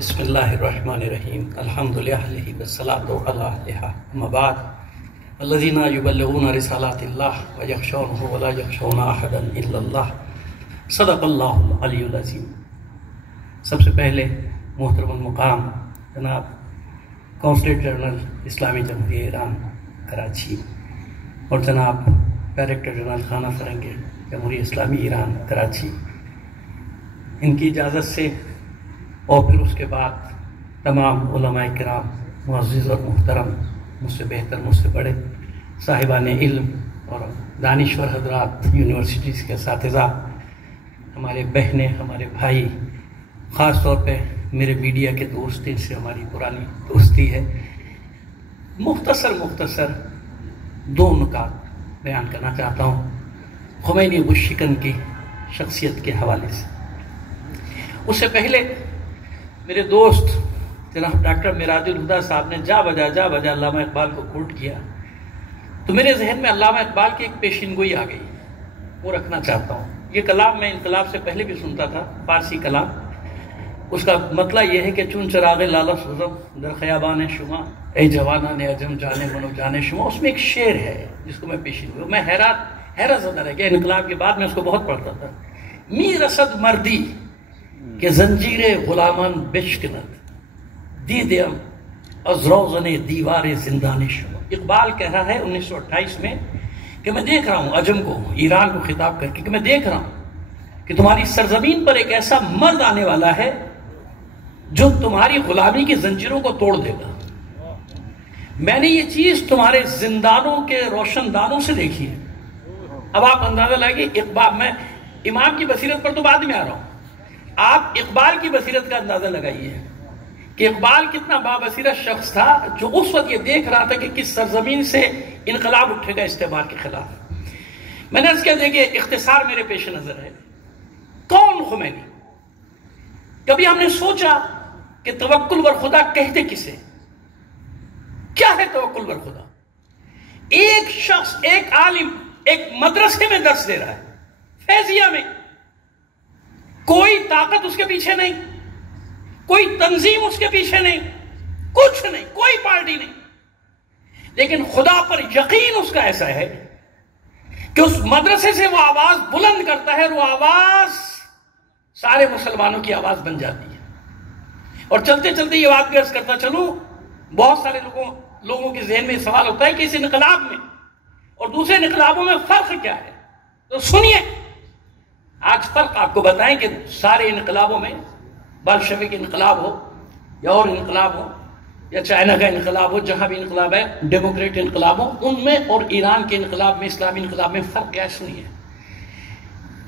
بسم اللہ الرحمن الرحیم الحمد للہ والصلاة علی اہلہا اما بعد الذین یبلغون رسالات اللہ ویخشونہ ولا یخشون احدا الا اللہ صدق اللہ العلی العظیم۔ سب سے پہلے محترم المقام جناب کونسلیٹ جنرل اسلامی جمہوریہ ایران کراچی اور جناب ڈائریکٹر جنرل خانہ فرنگ جمہوریہ اسلامی ایران کراچی، ان کی اجازت سے اور پھر اس کے بعد تمام علماء کرام معزز اور محترم، مجھ سے بہتر مجھ سے بڑے صاحبان علم اور دانشور حضرات، یونیورسٹیز کے اساتذہ، ہمارے بہنیں، ہمارے بھائی، خاص طور پہ میرے میڈیا کے دوست، ان سے ہماری پرانی دوستی ہے۔ مختصر دو نکات بیان کرنا چاہتا ہوں خمینی غششکن کی شخصیت کے حوالے سے۔ اس سے پہلے میرے دوست جناب ڈاکٹر میراج الہدیٰ صاحب نے جا بجا علامہ اقبال کو کوٹ کیا، تو میرے ذہن میں علامہ اقبال کی ایک پیشین گوئی آ گئی، وہ رکھنا چاہتا ہوں۔ یہ کلام میں انقلاب سے پہلے بھی سنتا تھا، فارسی کلام۔ اس کا مطلب یہ ہے کہ چون چراغ لالہ سوزم در خیابان شما اے جوانان عجم جانے منو جانے شما، اس میں ایک شعر ہے جس کو میں پیشین گوئی، میں حیرت زدہ رہ گیا۔ انقلاب کے بعد میں اس کو بہت پڑھتا تھا۔ می رسد مردی کہ زنجیر غلامان بشکند دیدیم از روزن دیوار زندان شما۔ اقبال کہہ رہا ہے 1928 میں کہ میں دیکھ رہا ہوں عجم کو، ایران کو خطاب کر کے، کہ میں دیکھ رہا ہوں کہ تمہاری سرزمین پر ایک ایسا مرد آنے والا ہے جو تمہاری غلامی کی زنجیروں کو توڑ دے گا۔ میں نے یہ چیز تمہارے زندانوں کے روشن دانوں سے دیکھی ہے۔ اب آپ اندازہ لائیں، اقبال، میں امام کی بصیرت پر تو بعد میں آ رہا ہوں، آپ اقبال کی بصیرت کا اندازہ لگائیے کہ اقبال کتنا بابصیرت شخص تھا جو اس وقت یہ دیکھ رہا تھا کہ کس سرزمین سے انقلاب اٹھے گا استعمار کے خلاف۔ میں نے عرض کیا دیکھیں، اختصار میرے پیش نظر ہے۔ کون خمینی؟ کبھی ہم نے سوچا کہ توکل بر خدا کہتے کسے؟ کیا ہے توکل بر خدا؟ ایک شخص، ایک عالم، ایک مدرسے میں درس دے رہا ہے، فیضیہ میں، کوئی طاقت اس کے پیچھے نہیں، کوئی تنظیم اس کے پیچھے نہیں، کچھ نہیں، کوئی پارٹی نہیں، لیکن خدا پر یقین اس کا ایسا ہے کہ اس مدرسے سے وہ آواز بلند کرتا ہے، وہ آواز سارے مسلمانوں کی آواز بن جاتی ہے۔ اور چلتے چلتے یہ بات بھی عرض کرتا چلوں، بہت سارے لوگوں کے ذہن میں سوال ہوتا ہے کہ اس انقلاب میں اور دوسرے انقلابوں میں فرق کیا ہے؟ تو سنیے، آج فرق آپ کو بتائیں کہ سارے انقلابوں میں، بلشوک انقلاب ہو یا اور انقلاب ہو یا چائنا کا انقلاب ہو، جہاں بھی انقلاب ہے، ڈیموکریٹ انقلاب ہو، ان میں اور ایران کے انقلاب میں، اسلامی انقلاب میں فرق کیا ہے؟ سنیے۔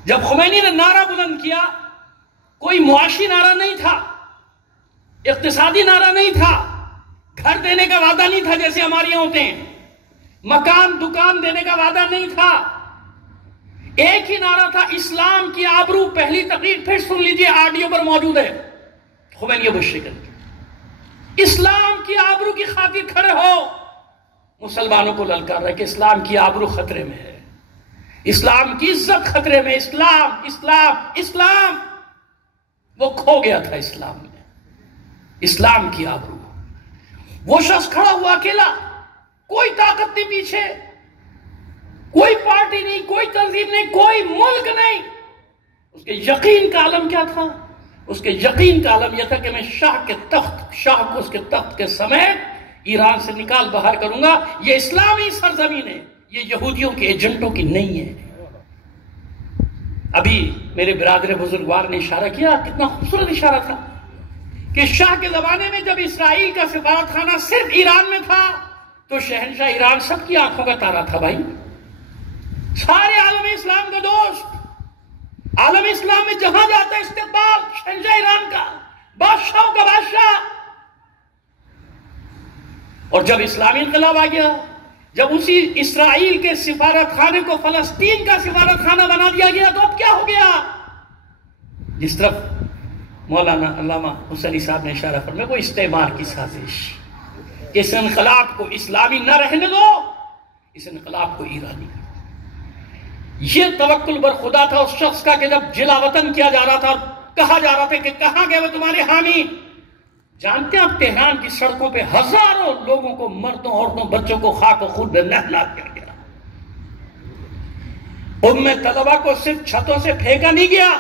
جب خمینی نے نعرہ بلند کیا، کوئی معاشی نعرہ نہیں تھا، اقتصادی نعرہ نہیں تھا، گھر دینے کا وعدہ نہیں تھا جیسے ہمارے یہاں ہوتے ہیں، مکان دکان دینے کا وعدہ نہیں تھا، ایک ہی نعرہ تھا، اسلام کی آبرو۔ پہلی تقریر پھر سن لیجئے، آڈیو پر موجود ہے، خمینی غششکن کی، اسلام کی آبرو کی خاطر کھڑے ہو۔ مسلمانوں کو للکار رہا ہے کہ اسلام کی آبرو خطرے میں ہے، اسلام کی عزت خطرے میں، اسلام وہ کھو گیا تھا اسلام میں، اسلام کی آبرو۔ وہ شخص کھڑا ہوا اکیلا، کوئی طاقت نہیں پیچھے، کوئی پارٹی نہیں، کوئی تنظیم نہیں، کوئی ملک نہیں۔ اس کے یقین کا عالم کیا تھا؟ اس کے یقین کا عالم یہ تھا کہ میں شاہ کو اس کے تخت کے سمیت ایران سے نکال باہر کروں گا۔ یہ اسلامی سرزمین ہے، یہ یہودیوں کے ایجنٹوں کی نہیں ہے۔ ابھی میرے برادر بزرگوار نے اشارہ کیا، کتنا خوبصورت اشارہ تھا کہ شاہ کے زمانے میں جب اسرائیل کا سفارت خانہ صرف ایران میں تھا تو شہنشاہ ایران سب کی آنکھوں کا تارا تھا۔ بھائی، سارے عالم اسلام کا دوست، عالم اسلام میں جہاں جاتا ہے استقبال شہنشاہ ایران کا، بادشاہوں کا بادشاہ۔ اور جب اسلامی انقلاب آ گیا، جب اسی اسرائیل کے سفارت خانے کو فلسطین کا سفارت خانہ بنا دیا گیا، تو اب کیا ہو گیا؟ جس طرف مولانا علامہ حسینی صاحب نے اشارہ فرمایا، وہ استعمار کی سازش، اس انقلاب کو اسلامی نہ رہنے دو، اس انقلاب کو ایرانی۔ یہ توکل بر خدا تھا اس شخص کا کہ جب جلا وطن کیا جا رہا تھا اور کہا جا رہا تھا کہ کہاں گئے وہ تمہارے حامی، جانتے ہیں آپ تہران کی سڑکوں پہ ہزاروں لوگوں کو، مردوں عورتوں بچوں کو خاک و خون میں نہلا دیا گیا. ام طلبہ کو صرف چھتوں سے پھینکا نہیں گیا،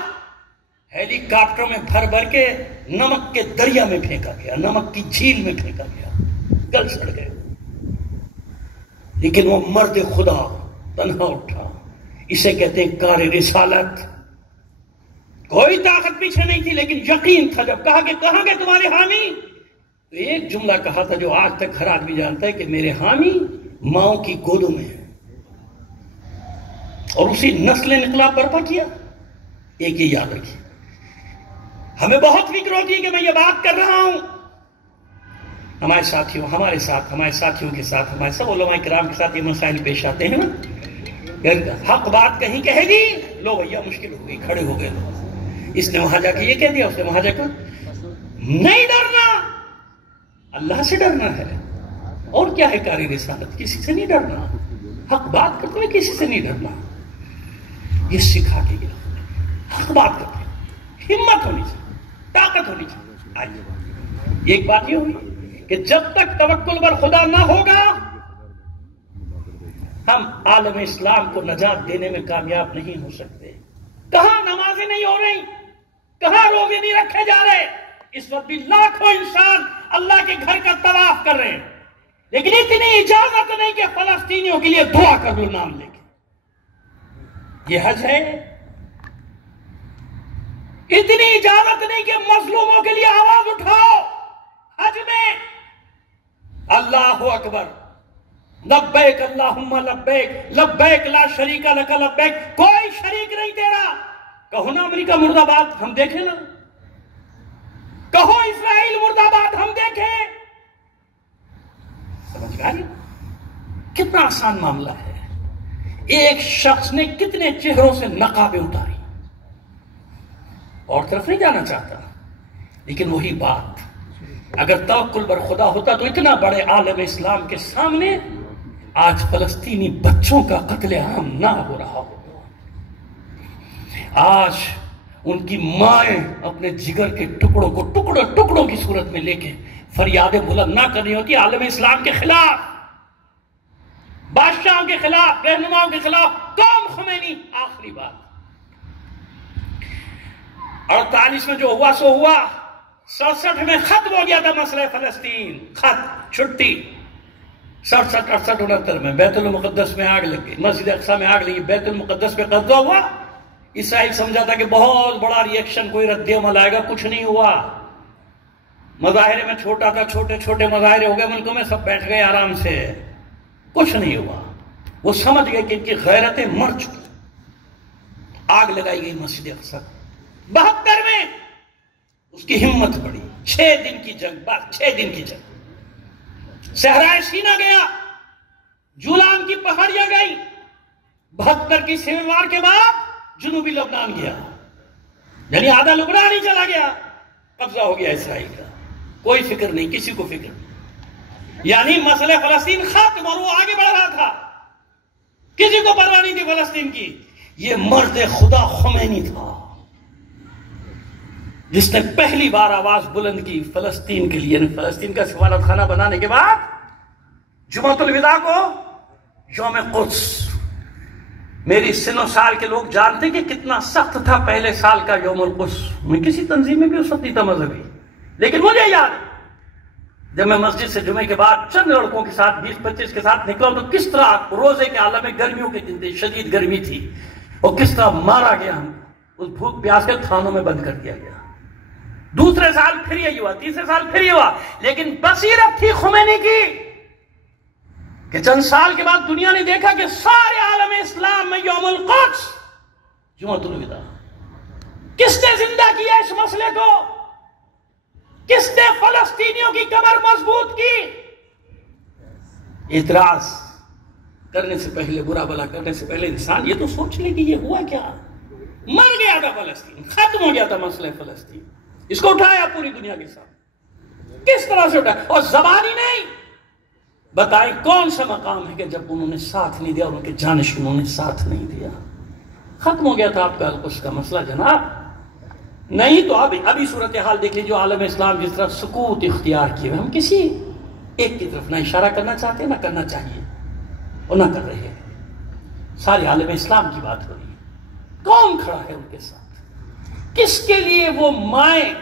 ہیلی کاپٹروں میں بھر بھر کے نمک کے دریا میں پھینکا گیا، نمک کی جھیل میں پھینکا گیا، گل سڑ گئے. لیکن وہ مرد خدا تنہا اٹھا. اسے کہتے ہیں کار رسالت. کوئی طاقت پیچھے نہیں تھی لیکن یقین تھا. جب کہا کہ کہاں گئے تمہارے حامی، تو ایک جملہ کہا تھا جو آج تک ہر آدمی جانتا ہے کہ میرے حامی ماؤں کی گودوں میں ہیں. اور اسی نسل انقلاب برپا کیا. ایک ہی یاد رکھیے، ہمیں بہت فکر ہوتی ہے کہ میں یہ بات کر رہا ہوں ہمارے ساتھیوں، ہمارے ساتھ، ہمارے ساتھیوں کے ساتھ، ہمارے سب علماء کرام کے ساتھ یہ مسائل پیش آتے ہیں نا. حق بات کہیں کہے گی، لو بھیا مشکل ہو گئی، کھڑے ہو گئے لوگ. اس نے وہاں جا کے یہ کہہ دیا، اس نے وہاں جا کر. نہیں ڈرنا، اللہ سے ڈرنا ہے. اور کیا ہے کاری رسالت؟ کسی سے نہیں ڈرنا. حق بات کرتے ہوئے کسی سے نہیں ڈرنا. یہ سکھا کے گیا. حق بات کرتے ہوئے ہمت ہونی چاہیے، طاقت ہونی چاہیے. آئیے، ایک بات یہ ہوئی کہ جب تک توکل پر خدا نہ ہوگا ہم عالم اسلام کو نجات دینے میں کامیاب نہیں ہو سکتے. کہاں نمازیں نہیں ہو رہی، کہاں روزے نہیں رکھے جا رہے. اس وقت بھی لاکھوں انسان اللہ کے گھر کا طواف کر رہے ہیں، لیکن اتنی اجازت نہیں کہ فلسطینیوں کے لیے دعا کر لو نام لے کے. یہ حج ہے. اتنی اجازت نہیں کہ مظلوموں کے لیے آواز اٹھاؤ حج میں. اللہ اکبر، لبیک اللہم لبیک، لبیک لا شریک لک لبیک. کوئی شریک نہیں تیرا. کہو نا امریکہ مرد آباد، ہم دیکھیں نا. کہو اسرائیل مرد آباد، ہم دیکھیں. سمجھ گئے کتنا آسان معاملہ ہے. ایک شخص نے کتنے چہروں سے نقابیں اتاری. اور طرف نہیں جانا چاہتا، لیکن وہی بات، اگر توکل بر خدا ہوتا تو اتنا بڑے عالم اسلام کے سامنے آج فلسطینی بچوں کا قتل عام نہ ہو رہا ہو. آج ان کی مائیں اپنے جگر کے ٹکڑوں کو ٹکڑوں کی صورت میں لے کے فریادیں بلند نہ کرنی ہوتی عالم اسلام کے خلاف، بادشاہوں کے خلاف، رہنماؤں کے خلاف. قوم خمینی آخری بات. 48 میں جو ہوا سو ہوا. 67 میں ختم ہو گیا تھا مسئلہ فلسطین. خط چھٹی. 67 68 69 میں بیت المقدس میں آگ لگ گئی، مسجد اقصی میں آگ لگی، بیت المقدس پہ قبضہ ہوا. اسرائیل سمجھا تھا کہ بہت بڑا ریئیکشن، کوئی رد عمل آئے گا. کچھ نہیں ہوا. مظاہرے میں چھوٹا تھا، چھوٹے چھوٹے مظاہرے ہو گئے ملکوں میں، سب بیٹھ گئے آرام سے. کچھ نہیں ہوا. وہ سمجھ گئے کہ ان کی غیرتیں مر چکی. آگ لگائی گئی مسجد اقصی. 72 میں اس کی ہمت بڑی. 6 دن کی جنگ، بس 6 دن کی جنگ. صحرائے سینا گیا، جولان کی پہاڑیاں گئی. 72 کی سیون وار کے بعد جنوبی لبنان گیا، یعنی آدھا لبنان ہی چلا گیا. قبضہ ہو گیا اسرائیل کا. کوئی فکر نہیں، کسی کو فکر نہیں. یعنی مسئلہ فلسطین ختم اور وہ آگے بڑھ رہا تھا. کسی کو پرواہ نہیں تھی فلسطین کی. یہ مرد خدا خمینی تھا جس نے پہلی بار آواز بلند کی فلسطین کے لیے. فلسطین کا سفارت خانہ بنانے کے بعد جمعۃ الوداع کو یوم قدس. میری سن و سال کے لوگ جانتے کہ کتنا سخت تھا پہلے سال کا یوم القدس. میں کسی تنظیم میں بھی ہو سکتی تھا مذہبی، لیکن مجھے یاد جب میں مسجد سے جمعے کے بعد چند لڑکوں کے ساتھ 20-25 کے ساتھ نکلا تو کس طرح روزے کے عالم میں گرمیوں کے دن تھے، شدید گرمی تھی، اور کس طرح مارا گیا ہم. اس بھوک پیاس کے تھانوں میں بند کر دیا گیا. دوسرے سال پھر یہ ہوا، تیسرے سال پھر یہ ہوا. لیکن بصیرت تھی خمینی کی کہ چند سال کے بعد دنیا نے دیکھا کہ سارے عالم اسلام میں یوم القدس، جمعۃ الوداع. کس نے زندہ کیا اس مسئلے کو؟ کس نے فلسطینیوں کی کمر مضبوط کی؟ اعتراض کرنے سے پہلے، برا بلا کرنے سے پہلے انسان یہ تو سوچ لے کہ یہ ہوا کیا. مر گیا تھا فلسطین، ختم ہو گیا تھا مسئلہ فلسطین. اس کو اٹھایا پوری دنیا کے ساتھ. کس طرح سے اٹھایا؟ اور زبان ہی نہیں. بتائیں کون سا مقام ہے کہ جب انہوں نے ساتھ نہیں دیا اور ان کے جانشینوں نے ساتھ نہیں دیا؟ ختم ہو گیا تھا آپ کا القدس کا مسئلہ جناب. نہیں تو ابھی صورتحال دیکھ لیجیے، عالم اسلام جس طرح سکوت اختیار کیے ہوئے، ہم کسی ایک کی طرف نہ اشارہ کرنا چاہتے، نہ کرنا چاہیے، اور نہ کر رہے ہیں۔ سارے عالم اسلام کی بات ہو رہی ہے، کون کھڑا ہے ان کے ساتھ؟ کس کے لیے وہ مائیں،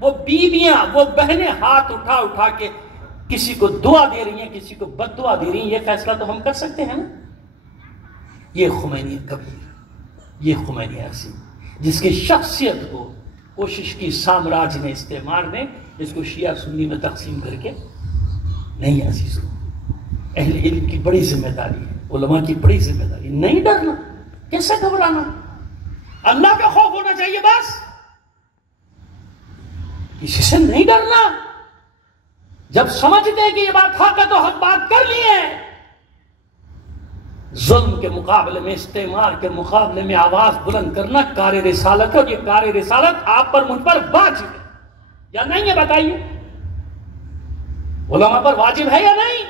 وہ بیویاں، وہ بہنیں ہاتھ اٹھا اٹھا کے کسی کو دعا دے رہی ہیں، کسی کو بد دعا دے رہی ہیں؟ یہ فیصلہ تو ہم کر سکتے ہیں نا۔ یہ خمینی کبیر، یہ خمینی عظیم، جس کی شخصیت کو کوشش کی سامراج نے استعمار نے اس کو شیعہ سنی میں تقسیم کر کے۔ نہیں عزیزوں، اہل علم کی بڑی ذمہ داری ہے، علماء کی بڑی ذمہ داری، نہیں ڈرنا، کیسے گھبرانا؟ اللہ کا خوف ہونا چاہیے بس، کسی سے نہیں ڈرنا۔ جب سمجھتے ہیں کہ یہ بات حق ہے تو حق بات کر لیے۔ ظلم کے مقابلے میں، استعمار کے مقابلے میں آواز بلند کرنا کار رسالت ہے، اور یہ کار رسالت آپ پر، مجھ پر واجب ہے یا نہیں ہے؟ بتائیے، علماء پر واجب ہے یا نہیں؟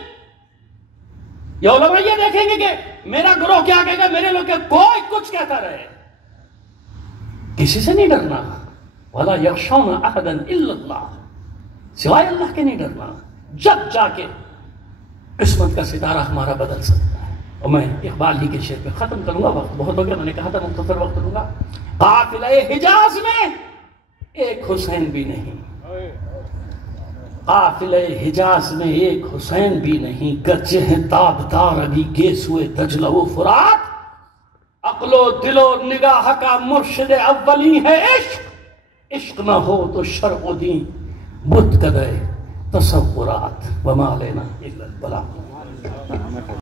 یا علماء یہ دیکھیں گے کہ میرا گروہ کیا کہے گا، میرے لوگ کوئی کچھ کہتا رہے؟ کسی سے نہیں ڈرنا۔ وَلَا يَخْشَوْنَ أَحَدًا إِلَّا اللَّهَ، سوائے اللہ کے نہیں ڈرنا۔ جب جا کے قسمت کا ستارہ ہمارا بدل سکتا ہے۔ اور میں اقبال ہی کے شعر پہ ختم کروں گا، وقت بہت ہو گیا، میں نے کہا تھا مختصر وقت لوں گا۔ قافلہ حجاز میں ایک حسین بھی نہیں، قافلہ حجاز میں ایک حسین بھی نہیں، گرچہ ہیں تابدار ابھی گیسوئے دجلہ و فرات، عقل و دل و نگاہ کا مرشد اولی ہے عشق، عشق نہ ہو تو شرع و دین بت کدے تصورات، وما لینا الا البلاغ۔